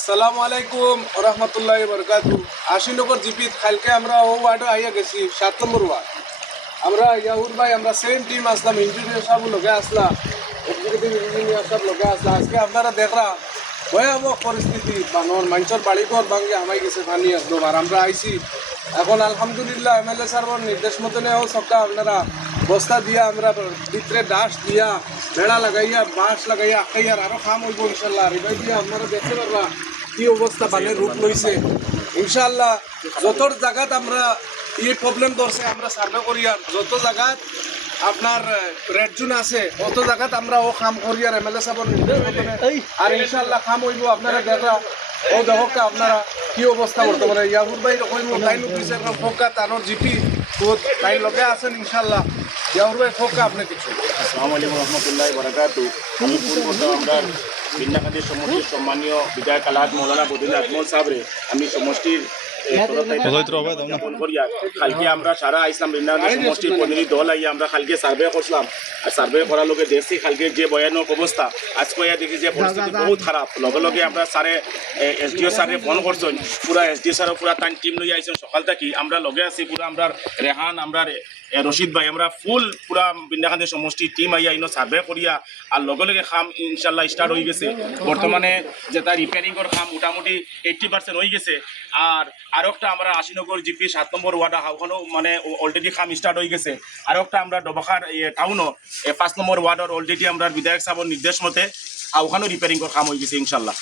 আসসালামু আলাইকুম রহমতুল্লাহি বরকাতু। আশিনগর জিপিত কালকে আমরা ও ওয়ার্ডে আইয়া গেছি 7 নম্বর ওয়ার্ড। আমরা ইয়াহুর ভাই আমরা সেম টিম আসলাম, ইঞ্জিনিয়ার সাহেব লোকে আসলাম, এক্সিকিউটিভ ইঞ্জিনিয়ার সাহেব লোকে আসলাম। আজকে আপনারা দেখরা ভয়াবহ পরিস্থিতি, মানুষের বাড়িঘর ভাঙে আমাই গেছে পানি একদম। আর আমরা আইছি এখন আলহামদুলিল্লাহ এমএলএ সাহেবের নির্দেশ মতনেও সবটা আপনারা বস্তা দিয়া আমরা ভিতরে ডাস দিয়া বেড়া লাগাইয়া বাঁশ লাগাইয়া আঁকাইয়ার আরো কাম হইব ইনশাল্লাহ। রিভাই দিয়া আপনারা দেখতে পারবা কি অবস্থা বানের রূপ লইছে ইনশাল্লাহ। যত জায়গাত আমরা এই প্রবলেম ধরছে আমরা সার্ভে করি, আর যত জায়গাত আপনার রেড জোন আছে অত জায়গাত আমরা ও কাম করি আর এমএলএ সাহেবের নির্দেশ মতনে আর ইনশাল্লাহ কাম হইব। আপনারা দেখা ও দেখক আপনারা কি অবস্থা বর্তমানে। ইয়াহুর ভাই কইব তাই নুকিছে ফোকা তানোর জিপি তাই লগে আছেন ইনশাল্লাহ। ইয়াহুর ভাই ফোকা আপনি কিছু। আসসালামু আলাইকুম রহমতুল্লাহি বারাকাতু। আমি পূর্বত আমরা বিন্নাকান্দি সমষ্টির সম্মানীয় বিধায়ক আলহাজ মৌলানা বদিউল আজমল সাহেবরে আমি সমষ্টির জ্ঞাপন করিয়া কালকে আমরা সারা আইসলাম বিন্নাকান্দি সমষ্টির প্রতিনিধি দল আইয়া আমরা কালকে সার্ভে করছিলাম। আর সার্ভে করার লগে দেখছি কালকে যে ভয়ানক অবস্থা, আজকে দেখি যে পরিস্থিতি বহুত খারাপ। লগে লগে আমরা স্যারে এসডিও স্যারে ফোন করছেন, পুরা এসডিও স্যারও পুরা তার টিম লইয়া আইসেন সকাল থেকে। আমরা লগে আছি পুরা আমরা রেহান আমরা রশিদ ভাই আমরা ফুল পুরা বিন্নাকান্দি সমষ্টি টিম আইয়া ইনো সার্ভে করিয়া আর লগে লগে কাম ইনশাল্লাহ স্টার্ট হয়ে গেছে। বর্তমানে যেটা রিপেয়ারিংয়ের কাম মোটামুটি 80% হয়ে গেছে। আর আরও একটা আমরা আশিনগর জিপি 7 নম্বর ওয়ার্ড ওখানেও মানে অলরেডি কাম স্টার্ট হয়ে গেছে। আরও একটা আমরা ডবাখার টাউনও 5 নম্বর ওয়ার্ডের অলরেডি আমরা বিধায়ক সাহেবের নির্দেশ মতে ওখানেও রিপেয়ারিংয়ের কাম হয়ে গেছে ইনশাল্লাহ।